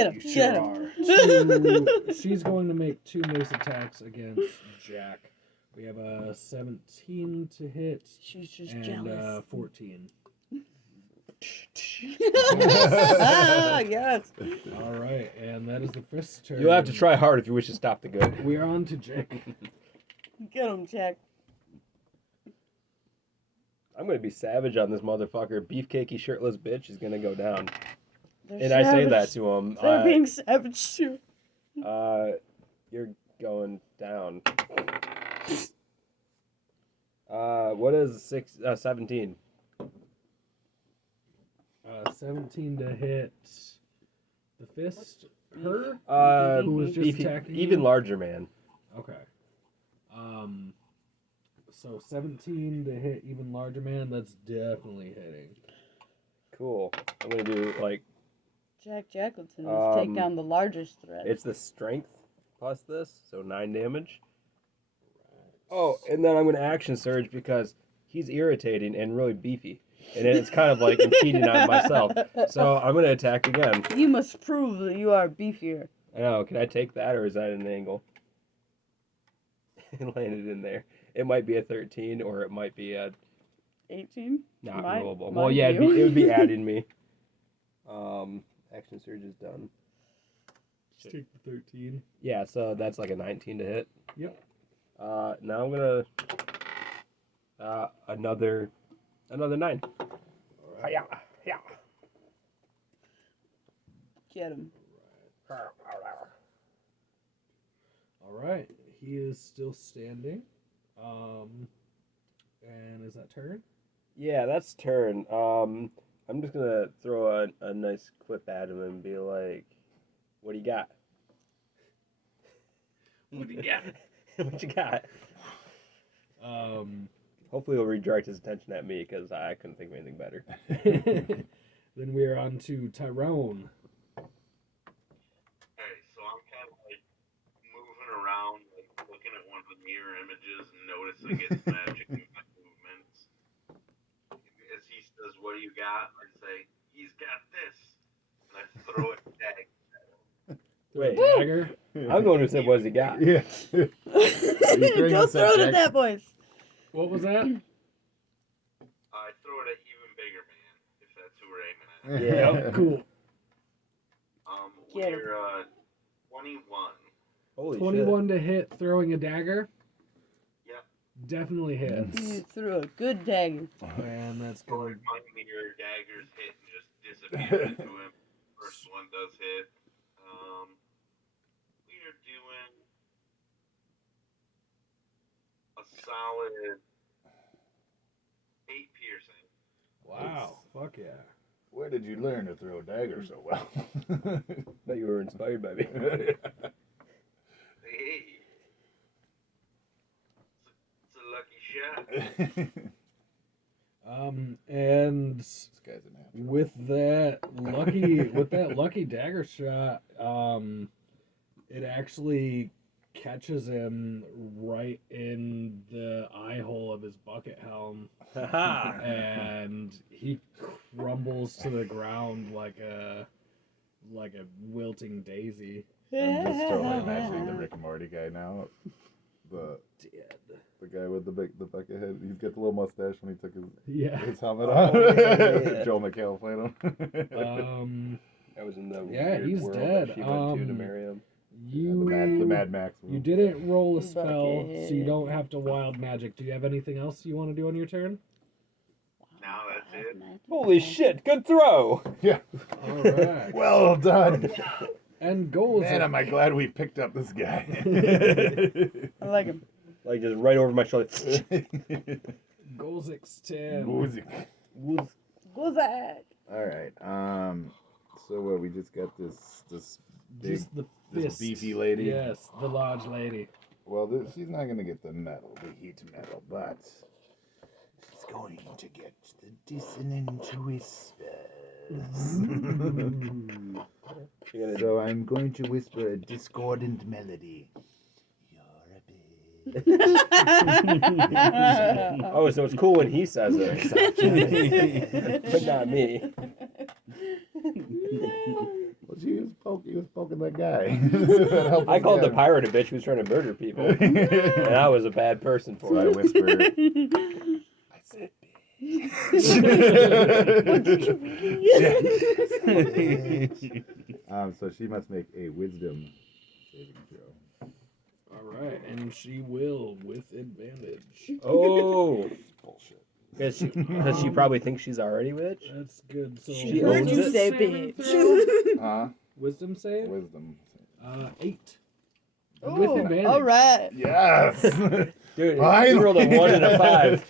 You sure are. She's going to make 2 mace attacks against Jack. We have a 17 to hit. She's just and jealous. 14. Yes. All right, and that is the fist turn. You'll have to try hard if you wish to stop the good. We are on to Jack. Get him, Jack. I'm gonna be savage on this motherfucker. Beefcakey shirtless bitch is gonna go down. They're And savage. I say that to him. They're being savage too. You're going down. What is 17? 17 to hit the fist. Her? Who was just beefy, attacking even you? larger man. Okay. So 17 to hit even larger man. That's definitely hitting. Cool. I'm gonna do like. Jack Jackleton, let's take down the largest threat. It's the strength plus this, so 9 damage. Oh, and then I'm gonna action surge because he's irritating and really beefy, and it's kind of like impeding on myself. So I'm gonna attack again. You must prove that you are beefier. I know. Can I take that, or is that an angle? It landed in there. It might be a 13, or it might be a 18. not Mine- rollable. mine Well, yeah, it you. would be adding me. Action surge is done. Just take the 13. Yeah, so that's like a 19 to hit. Yep. Now I'm gonna another 9. Right. Yeah. Get him. All right. He is still standing. And is that turn? Yeah, that's turn. I'm just gonna throw a nice quip at him and be like, "What do you got? What do you got? What you got?" Hopefully, he'll redirect his attention at me because I couldn't think of anything better. Then we are on to Tyrone. Okay, so I'm kind of like moving around, like looking at one of the mirror images and noticing its magic movements. As he says, "What do you got?" I say, "He's got this," and I throw it back. Wait, Dagger. I'm going to say, "What has he got?" Yeah. Don't throw it at that voice. What was that? I throw it at even bigger man, if that's who we're aiming at. Yeah. Yep, cool. Get it. We're 21. Holy 21 to hit, throwing a dagger. Yep. Definitely hits. You threw a good dagger. And that's So going. my mirror daggers hit and just disappear into him. First one does hit. We are doing a solid 8 piercing. Wow. Fuck yeah. Where did you learn to throw a dagger so well? That you were inspired by me. Hey. It's a lucky shot. And This guy's an natural. with that lucky dagger shot, it actually catches him right in the eye hole of his bucket helm, and he crumbles to the ground like a wilting daisy. I'm just totally imagining the Rick and Morty guy now. Dead. The guy with the bucket head. He's got the little mustache when he took Yeah. his helmet Oh, off. yeah. Joel McHale played him. I was in the Yeah, weird he's world dead. that she went to marry him. The Mad Max. You didn't roll a Bucket spell, so you head. don't have to wild magic. Do you have anything else you want to do on your turn? Now that's it. Holy shit! Good throw. Yeah. All right. Well done. And goals. Man, am I glad we picked up this guy. I like him. Like just right over my shoulder. Goals 10. Music. Who's that? All right. So what? We just got this big, Just the this fist. beefy lady. Yes, the large lady. Well, she's not gonna get the metal, the heat metal, but she's going to get the dissonant whispers. So I'm going to whisper a discordant melody. You're a bitch. Oh, so it's cool when he says it, but not me. Well, she is was poking that guy. That helped I us called the down. pirate a bitch who was trying to murder people. And I was a bad person So for I it. whispered, I said, What did you really? so she must make a wisdom saving throw. All right, and she will with advantage. Oh. Bullshit. Because she probably thinks she's already witch? That's good. So She Heard owns you it. say saving bitch. throw? Huh? Wisdom save? Wisdom. 8. Ooh, With advantage. all right. Yes! Dude, Finally. you rolled a 1 and a 5.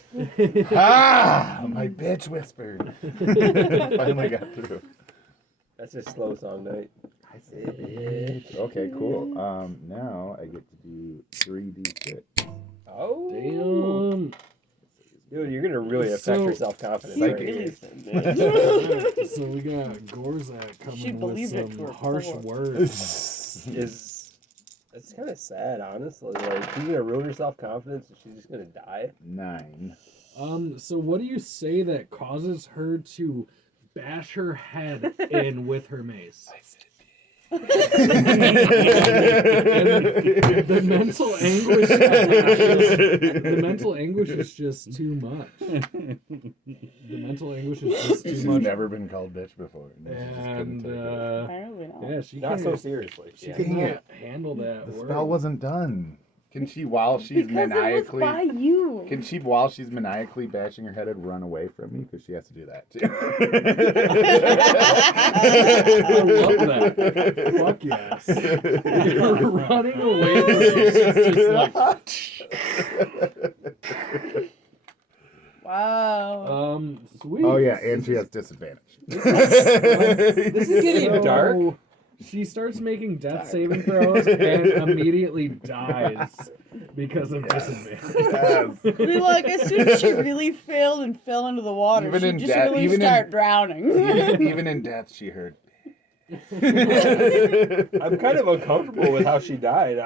Ah! My bitch whispered. Finally got through. That's a slow song night. I say bitch. Okay, cool. Now I get to do 3d6. Oh. Damn. Dude, you're going to really affect So- your self-confidence. Psychic. right here. Alright, so we got Gorzak She'd coming with believe it some for a harsh four. words. It's kind of sad, honestly. Like, she's going to ruin her self-confidence and she's just going to die. 9. So what do you say that causes her to bash her head in with her mace? The mental anguish. The mental anguish is just too much. The mental anguish is just too She's much. never been called bitch before. She just couldn't And take it. Apparently not. yeah, she Not can't. so seriously. She Yeah. Dang cannot it. handle that The word. spell wasn't done. Can she, while she's Because it was by maniacally... you. Can she, while she's maniacally bashing her head, run away from me? Because she has to do that, too. I love that. Fuck yes. You're running away from me. She's just like. Wow. Sweet. Oh, yeah, and she has disadvantage. This is getting dark. She starts making death saving throws and immediately dies because of disadvantage. Yes. I mean, like, as soon as she really failed and fell into the water, Even she'd in just death- really even in- start drowning. Even in death, she heard. I'm kind of uncomfortable with how she died.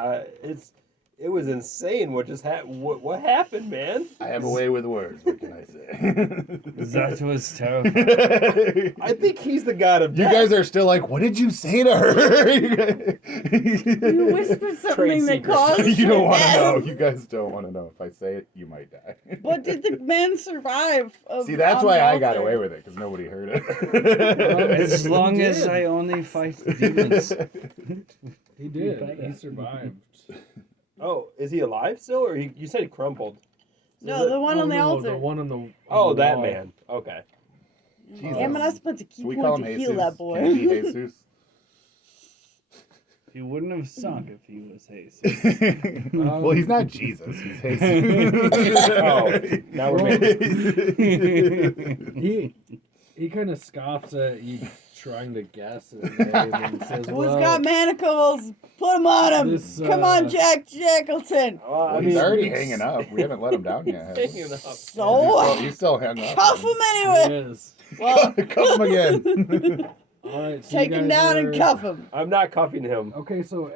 It was insane what just happened. What happened, man? I have a way with words. What can I say? That was terrible. I think he's the god of You death. guys are still like, what did you say to her? You whispered something that secrets. caused You don't her want to death. know. You guys don't want to know. If I say it, you might die. But did the man survive? See, that's on why the I got altar? away with it, because nobody heard it. As long as did. I only fight demons. He did. He survived. Oh, is he alive still, or you said he crumpled? No, the one on the no, altar. The one on the. Oh, on the that wall. man. Okay. Jesus. Damn it, I spent a key Do we call point him to Jesus? heal that Can he be boy. Jesus? He wouldn't have sunk if he was Jesus. Well, he's not Jesus. He's Jesus. Oh, now we're He kind of scoffs at you trying to guess his name and says, Who's well, got manacles? Put him on him. This, Come on, Jack Shackleton. Well, he's already hanging up. We haven't let him down yet. have we? hanging up. So, He's still hanging up. cuff him He anyway. is. Well, Cuff him again. All right, so take you him guys down and are- cuff him. I'm not cuffing him. Okay, so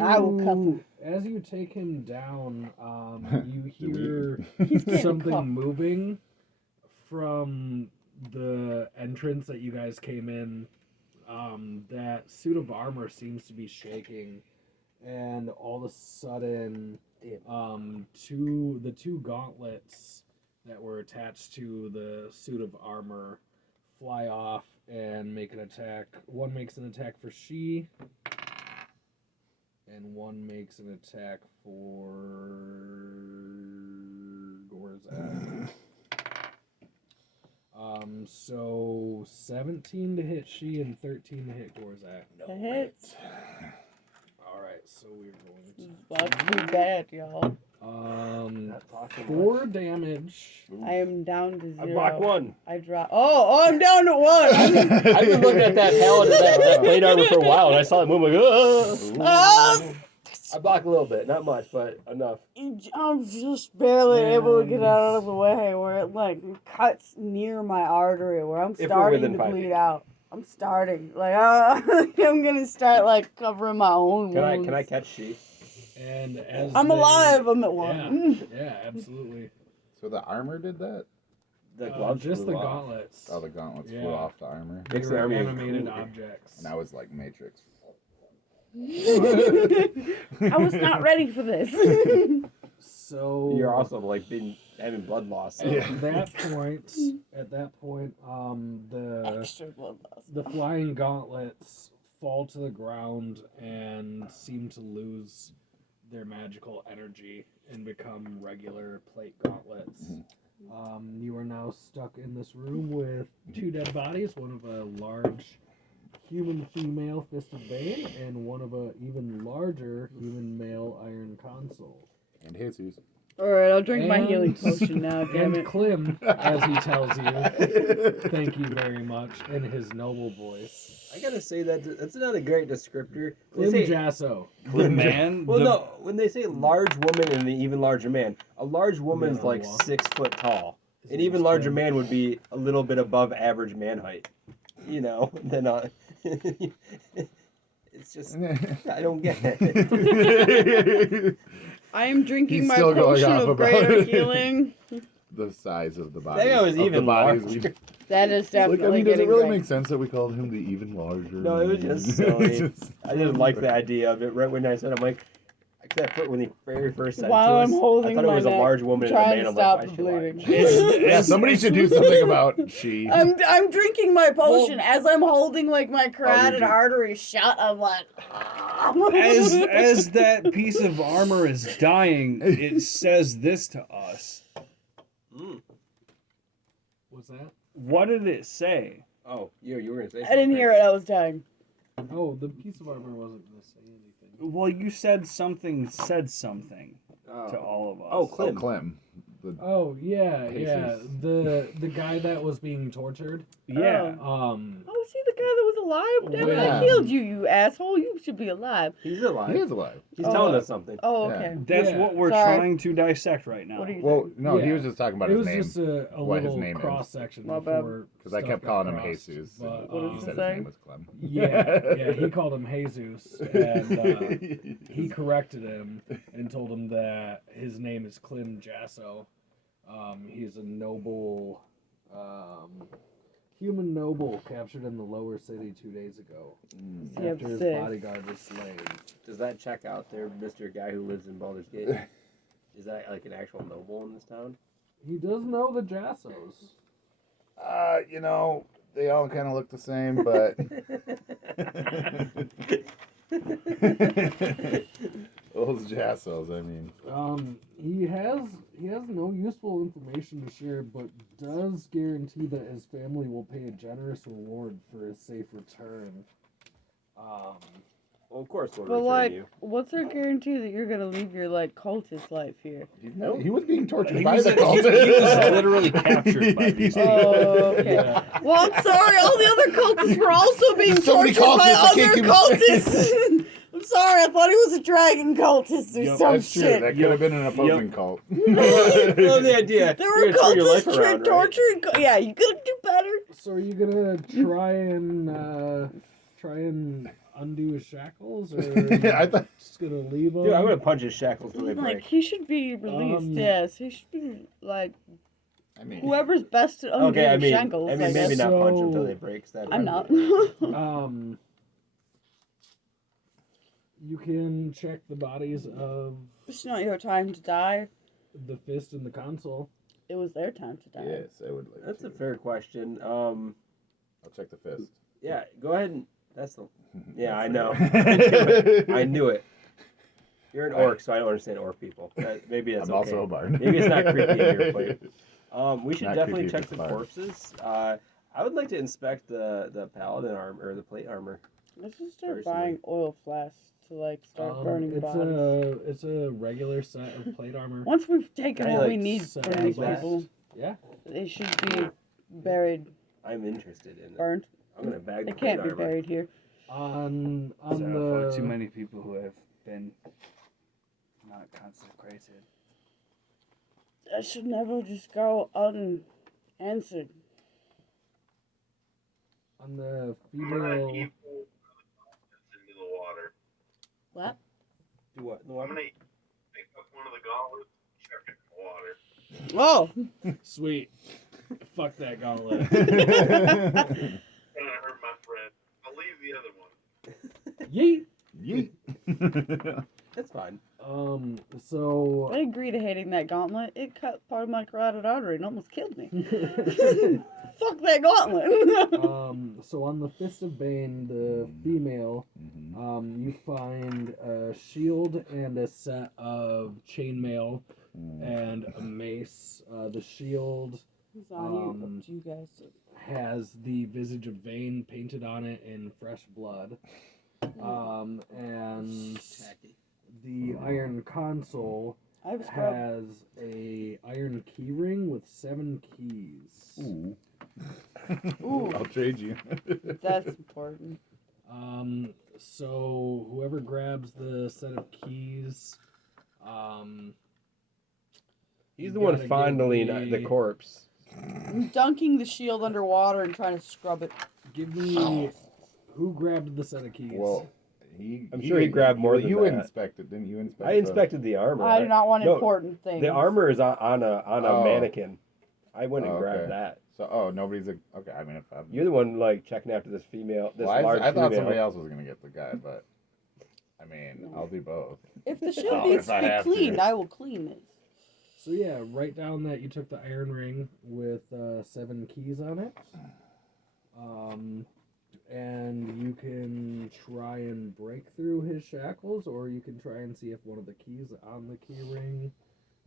I will cuff him. as you take him down, you Do we- hear He's getting something cuffed. moving from the entrance that you guys came in. That suit of armor seems to be shaking, and all of a sudden, the two gauntlets that were attached to the suit of armor fly off and make an attack. One makes an attack for she, and one makes an attack for Gorzak. So 17 to hit she and 13 to hit Gorzak. That hits. All right, so we're going Well, too bad, y'all. to 4 damage. I am down to 0. I block one. I drop. Oh, I'm down to 1. I've been looking at that paladin, that plate armor for a while, and I saw it move. I'm like, Ah! I block a little bit, not much, but enough. I'm just barely able to get out of the way where it like cuts near my artery where I'm we're starting within to 5 bleed feet. out. I'm starting like I'm gonna start like covering my own wounds. Can I catch she? And as I'm they- alive. I'm at 1. Yeah, absolutely. So the armor did that? The gloves just the flew off. gauntlets. Oh, the gauntlets Yeah. flew off the armor. Makes They the were armor animated cooler. objects. And I was like Matrix. I was not ready for this. So You're also like having blood loss. So. at that point, Extra blood loss. the flying gauntlets fall to the ground and seem to lose their magical energy and become regular plate gauntlets. You are now stuck in this room with two dead bodies, one of a large human female Fist of Bane and one of a even larger human male Iron Console. And Jesus. Alright, I'll drink my And- healing potion now, damn And it. Klim, as he tells you, thank you very much, in his noble voice. I gotta say that's not a great descriptor. Klim They say, Jasso. The man. well, the, no, when they say large woman and an even larger man, a large woman is Yeah, like well. 6 foot tall. His An name's even larger Klim. man would be a little bit above average man height. You know, then it's just I don't get it. I am drinking He's my still going potion off of about greater it. healing. The size of the bodies. That guy was of the even bodies larger. That is It's like, definitely I mean, does it getting really great. make sense that we called him the even larger? No, it was just silly. I just like the idea of it. Right when I said, I'm like, except when he very first said While to I'm us, holding I thought it my was a neck, large woman and a trying man. to I'm stop like, the why should I? bleeding. Yeah, somebody should do something about she. I'm drinking my potion as I'm holding like my carotid drink- artery shut. I'm like, as that piece of armor is dying, it says this to us. Mm. What's that? What did it say? Oh, you were gonna say. I didn't hear it. I was dying. Oh, the piece of armor wasn't going to say anything. Well, you said something to all of us. Oh, Oh, Klim. Clem. The, Oh, yeah, yeah. Jesus. The guy that was being tortured. yeah. Oh, see the guy that was alive? Damn it, Yeah. I healed you, you asshole. You should be alive. He's alive. he is alive. He's Oh. telling us something. Oh, Yeah. okay. That's Yeah. what we're Sorry. trying to dissect right now. What do you Well, think? no, he Yeah. was just talking about It his was name. just a what his little name is. cross section My bad. before Because I stuff kept got calling him crossed, Jesus. but, and What he does it said say? his name was Clem. yeah, he called him Jesus, and he corrected him and told him that his name is Klim Jasso. He's a noble, human noble captured in the lower city 2 days ago Does he have after his sick? bodyguard was slain. Does that check out there, Mr. Guy who lives in Baldur's Gate? Is that like an actual noble in this town? He does know the Jassos. You know, they all kind of look the same, but those Jassos, I mean. He has no useful information to share, but does guarantee that his family will pay a generous reward for his safe return. Well, of course we'll But return like, you. what's our guarantee that you're gonna leave your like cultist life here? He was being tortured He by was, the he cultists. was literally captured by these people. Oh, okay. Yeah. Well, I'm sorry. All the other cultists were also being There's so many tortured by cultists, I can't other keep cultists. I'm sorry. I thought he was a dragon cultist or Yep, some That's true. shit. That could have been an opposing cult. I love the idea. There You're were gonna turn your life cultists around, right? torturing. Yeah, you could do better. So are you gonna try and undo his shackles, or are you I thought. just gonna leave him? Dude, I'm gonna punch his shackles till they Like break. he should be released. Yes, he should be like I mean, whoever's best at undoing Okay, I mean, shackles. I maybe guess. not punch him till So- they break. 'Cause that'd I'm probably not. be- You can check the bodies of It's not your time to die. the fist and the console. It was their time to die. yes, I would like That's to. a fair question. I'll check the fist. Yeah, go ahead and that's the. Yeah, I know. I I knew it. You're an orc, so I don't understand orc people. Maybe that's I'm okay. also a bard. Maybe it's not creepy in your plate. We should Not definitely creepy, check just the bard. corpses. I would like to inspect the paladin armor or the plate armor. Let's just start Personally. buying oil flasks to like start burning It's bodies. it's a regular set of plate armor. Once we've taken Can I, what we like, need set from out these that? people, Yeah. they should be buried, I'm interested in it. burned. I'm gonna bag They the can't plate be armor. buried here. On So the far, too many people who have been not consecrated. That should never just go unanswered. on the I'm gonna female. heave into the water. What? Do what? No, I'm gonna pick up one of the gauntlets, chuck it in the water. Oh, Sweet. Fuck that gauntlet. Gonna hurt my friend. I'll leave the other one. Yeet. Yeet. That's fine. So I agree to hating that gauntlet. It cut part of my carotid artery and almost killed me. Fuck that gauntlet. So on the Fist of Bane, the female, you find a shield and a set of chainmail and a mace. The shield It's on you. Up to you guys. has the visage of Bane painted on it in fresh blood. And the iron console I have a scrub. has a iron key ring with 7 keys. Ooh. Ooh. I'll trade you. That's important. So whoever grabs the set of keys, He's the you one gotta give fondling me- the corpse. I'm dunking the shield underwater and trying to scrub it. Give me who grabbed the set of keys. Well, I'm sure he grabbed more than you that. inspected, didn't you? Inspect I inspected the armor. I do not want No, important things. The armor is on a Oh. mannequin. I went and Oh, grabbed okay. that. So, nobody's okay. I mean, if I'm, You're the one like checking after this female, this well, large I thought female. somebody else was gonna get the guy, but I mean, I'll do both. If the shield Oh, needs if I to have be to. cleaned, I will clean it. So yeah, write down that you took the iron ring with 7 keys on it. And you can try and break through his shackles, or you can try and see if one of the keys on the key ring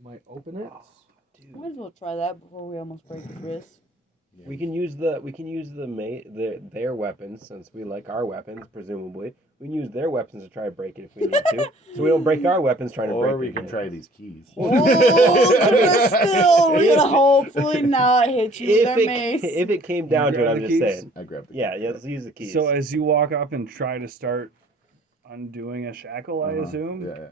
might open it. Might as well try that before we almost break his wrist. We can use their weapons, since we like our weapons, presumably. We can use their weapons to try to break it if we need to. So we don't break our weapons trying to break it. Or we can try these keys. Oh, still, we're gonna hopefully not hit you with our mace. If it came down to it, grab I'm the just keys? saying. I grabbed the Yeah, keys. yeah, let's use the keys. So as you walk up and try to start undoing a shackle, I assume. Yeah.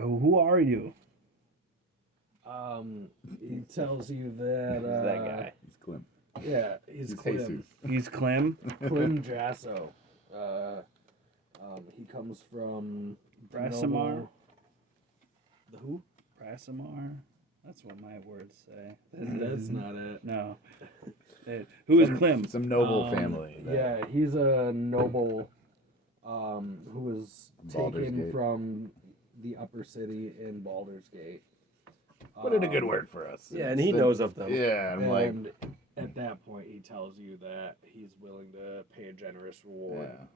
Who are you? He tells you that. Who's that guy? He's Clem. Yeah, he's He's Clem. Jesus. He's Clem. Clem Jasso. He comes from Brasimar. noble- The who? Brasimar. That's what my words say. That's not it. No. Who is Clem? Some noble family. Yeah, he's a noble who was Baldur's taken Gate. from the upper city in Baldur's Gate. Put in a good word for us. Yeah, and he knows of them. Yeah, I'm like, And at that point, he tells you that he's willing to pay a generous reward yeah.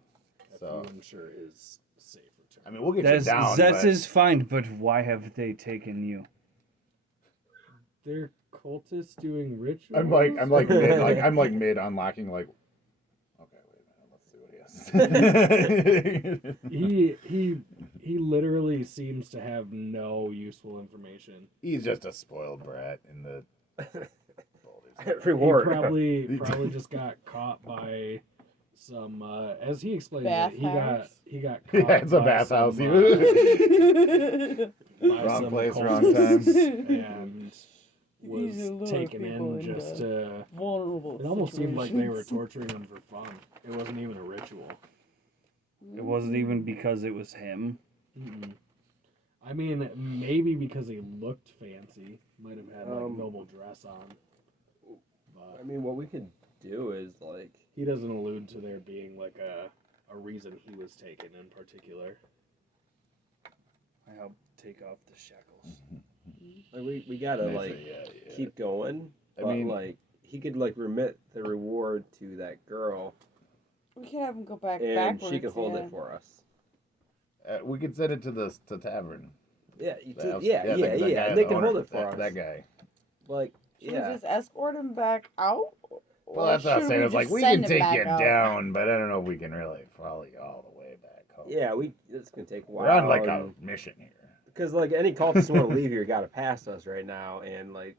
if So- you ensure his safe return. I mean, we'll get That's you down. that but is fine, but why have they taken you? They're cultists doing rituals. I'm like mid unlocking. Like, okay, wait a minute, let's see what he has. He literally seems to have no useful information. He's just a spoiled brat in the Reward. He probably just got caught by some as he explains it, he got caught Yeah, it's a by bathhouse. some, by Wrong some place, wrong cultists time. and He's a was lure taken people in into just to vulnerable. it almost seemed like they were situations. torturing him for fun. It wasn't even a ritual. It wasn't even because it was him. Mm-mm. I mean, maybe because he looked fancy, might have had like noble dress on. I But mean, what we could do is like he doesn't allude to there being like a reason he was taken in particular. I help take off the shackles. we gotta Nice, like yeah. keep going. I But mean- like he could like remit the reward to that girl, We could have him go back and backwards. she could hold yeah. it for us. We could send it to the tavern. Yeah, The house- yeah. the guy, And they the can owner, hold it for that, us. That guy. Like, Should yeah. we just escort him back out? Well, that's what I'm should saying. It's like just we send can him take back you out? down, but I don't know if we can really follow you all the way back home. Yeah, it's gonna take a while. We're on like a and- mission here. Because like any cultists want to leave here, got to pass us right now, and like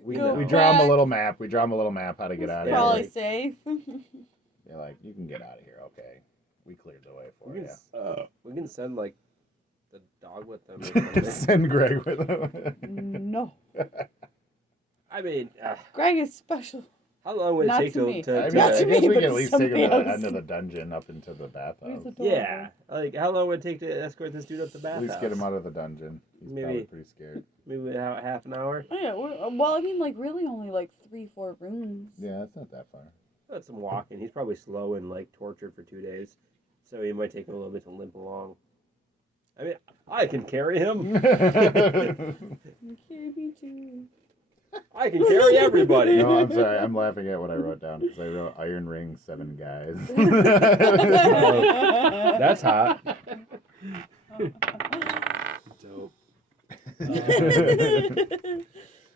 we Go know. We draw him a back. little map. We draw him a little map how to get out of Probably here. safe. You're like, you can get out of here. Okay, we cleared the way for We you. can, we can send like the dog with them. Or something. Send Greg with him. No. I mean, Greg is special. how long would it Not take to to? me. to, I to- mean, Not I to guess me, we but can at to least take him somebody to the else. end of the dungeon up into the bathhouse. He's adorable. yeah, like how long would it take to escort this dude up the At bathhouse? least get him out of the dungeon. He's Maybe. probably pretty scared. Maybe half an hour. Oh, yeah, well, I mean, like, really only like 3-4 rooms. Yeah, it's not that far. That's some walking. He's probably slow and like tortured for 2 days. So he might take him a little bit to limp along. I mean, I can carry him. You carry me too. I can carry everybody. No, I'm sorry. I'm laughing at what I wrote down because I wrote Iron Ring 7 guys. That's hot. Dope.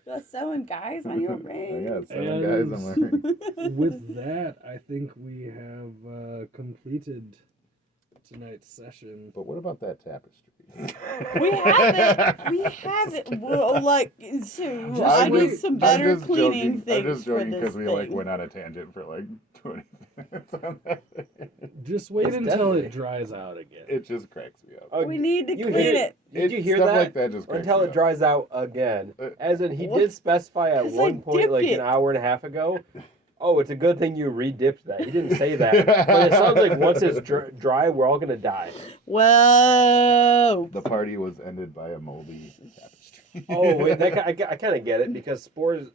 Got 7 guys on your I ring. got 7 And- guys on my ring. With that, I think we have completed tonight's session. But what about that tapestry? We have it. Well, like, so I wait, need some better cleaning I'm things just for joking this because we thing. like went on a tangent for like 20 minutes on that. Just wait It's until deadly. it dries out again. It just cracks me up. Oh, We need to you clean hear- it. Did you hear Stuff that? like that just cracks Until me it up. dries out again. As in, he What? did specify at 'Cause I one point, dipped like it. an hour and a half ago. Oh, it's a good thing you re-dipped that. He didn't say that. But it sounds like once it's dry, we're all going to die. Whoa. The party was ended by a moldy tapestry. Oh, wait, I kind of get it because spores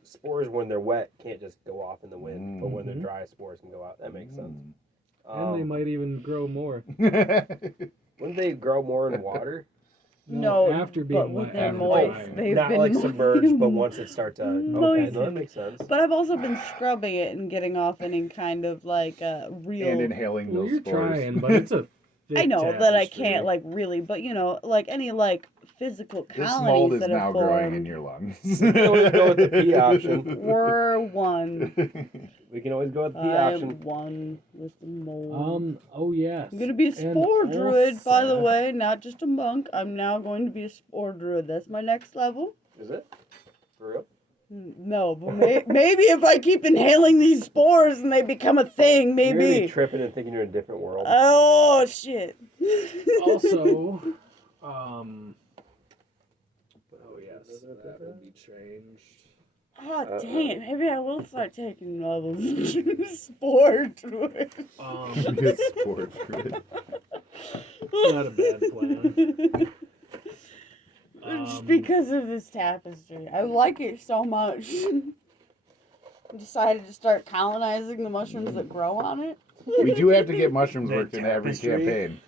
when they're wet can't just go off in the wind, but when they're Mhm. dry, spores can go out. That makes sense. And they might even grow more. Wouldn't they grow more in water? No, after being but when wet, they're after moist, drying. they've Not been like submerged, but mo- once it starts to. Okay, moist. no, that makes sense. But I've also been scrubbing it and getting off any kind of like real. And inhaling Well, those you're spores. trying, but it's a thick I know that I tapestry. can't like really, but you know, like any like physical This mold colonies is that now have growing in formed. your lungs. We can always go with the P option. We're one. We can always go with the P I'm option. one with the mold. Oh yes. I'm gonna be a And spore druid, by the also- way, not just a monk. I'm now going to be a spore druid. That's my next level. Is it? For real? No, but maybe if I keep inhaling these spores and they become a thing, You're gonna be maybe. tripping and thinking you're in a different world. Oh shit. Also, oh yes, that will be changed. Oh dang it! Maybe I will start taking levels. Spore druid. Good spore druid. Not a bad plan. Just because of this tapestry. I like it so much. I decided to start colonizing the mushrooms that grow on it. We do have to get mushrooms The worked in every tapestry. campaign.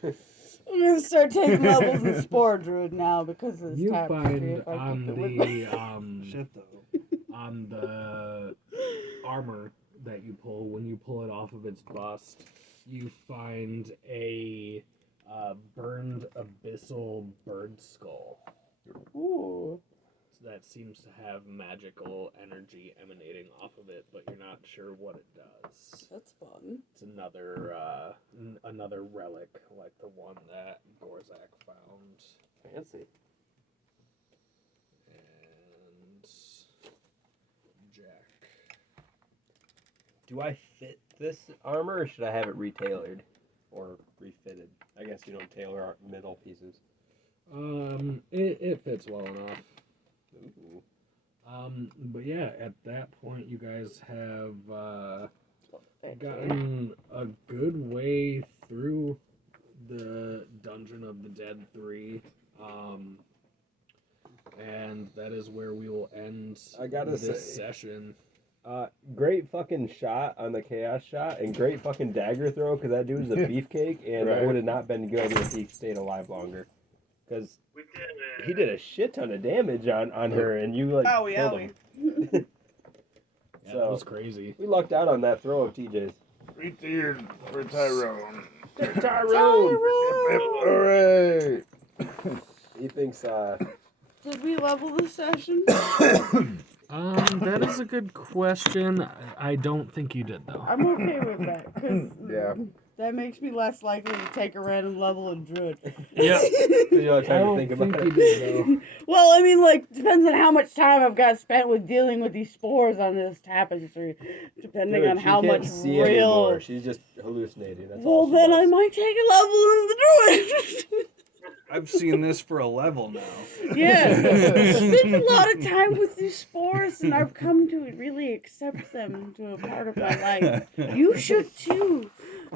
I'm gonna start taking levels in Spore Druid now because of this You tapestry. find If I on keep it with me. the Shit though. on the armor that you pull when you pull it off of its bust, you find a burned abyssal bird skull. Ooh. That seems to have magical energy emanating off of it, but you're not sure what it does. That's fun. It's another another relic like the one that Gorzak found. Fancy. And Jack. Do I fit this armor, or should I have it retailored or refitted? I guess you don't tailor our middle pieces. It fits well enough. Ooh. But yeah, at that point, you guys have gotten a good way through the Dungeon of the Dead 3. And that is where we will end I gotta this say- session. Great fucking shot on the chaos shot, and great fucking dagger throw, because that dude is a beefcake, and that Right. would have not been good if he stayed alive longer. Because We did it. he did a shit ton of damage on her, and you like Owie, killed owie. him. Yeah, So- that was crazy. We lucked out on that throw of TJ's. Right there for Tyrone. Tyrone! Hooray! He thinks, Did we level the session? That is a good question. I don't think you did, though. I'm okay with that because Yeah. that makes me less likely to take a random level in Druid. Yeah. you know, I time to don't think think about you it. did, though. Well, I mean, like, depends on how much time I've got spent with dealing with these spores on this tapestry, depending Dude, on she how can't much see real. anymore. She's just hallucinating. That's all Well, she then does. I might take a level in the Druid. I've seen this for a level now. Yeah, I spent a lot of time with these spores, and I've come to really accept them into a part of my life. You should too.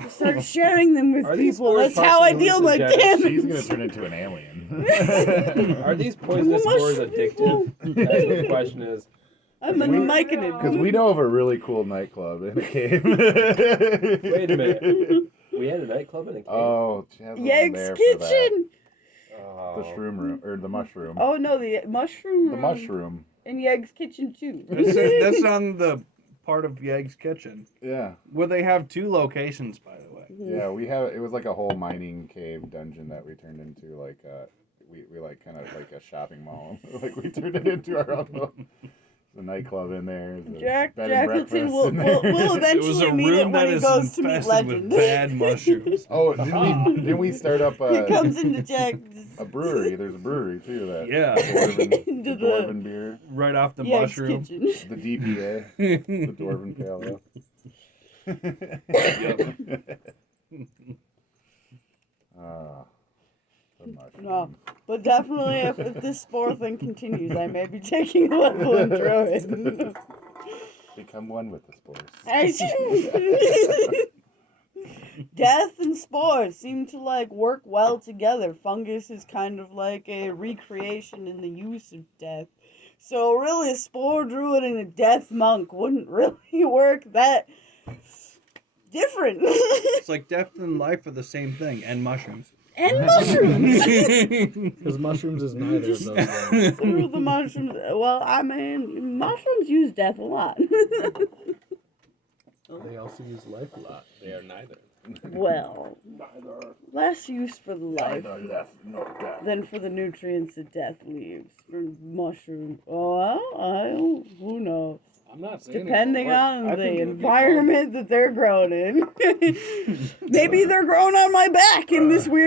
Start sharing them with Are these people. spores That's how I possibly deal my hallucinogenic? She's gonna damage. turn into an alien. Are these poisonous spores addictive? That's what the question is. I'm a We- myconid. Because we know of a really cool nightclub in a cave. Wait a minute. We had a nightclub in a cave. Oh, Chaz wasn't Yeg's there for that. Kitchen. The shroom room or the mushroom. Oh no, the mushroom. The room mushroom. in Yeg's Kitchen too. That's on the part of Yeg's Kitchen Yeah. where they have 2 locations, by the way. Yeah, we have. It was like a whole mining cave dungeon that we turned into like we like kind of like a shopping mall. Like we turned it into our own little the nightclub in there. The Jack bed and breakfast Jackleton will in there. will It was eventually a meet it room that when he is goes to meet infested with Legend. bad mushrooms. Oh, didn't we start up He comes into Jack's a brewery? There's a brewery too. That Yeah. Into the dwarven beer, Right off the Yeg's mushroom. Kitchen. the DPA, the dwarven pale ale. Ah, the mushroom. No, but definitely if this spore thing continues, I may be taking a level in Druid. Become one with the spores. Death and spores seem to like work well together. Fungus is kind of like a recreation in the use of death. So really a spore druid and a death monk wouldn't really work that different. It's like death and life are the same thing, and mushrooms. And mushrooms. Because mushrooms is neither of those things. Through the mushrooms. Well, I mean, mushrooms use death a lot. They also use life a lot. They are neither. Well, less use for the life Neither death nor death. than for the nutrients that death leaves. For mushroom. Oh, who knows? I'm not saying Depending on I the think it would be environment that they're grown in. Maybe they're grown on my back in this weird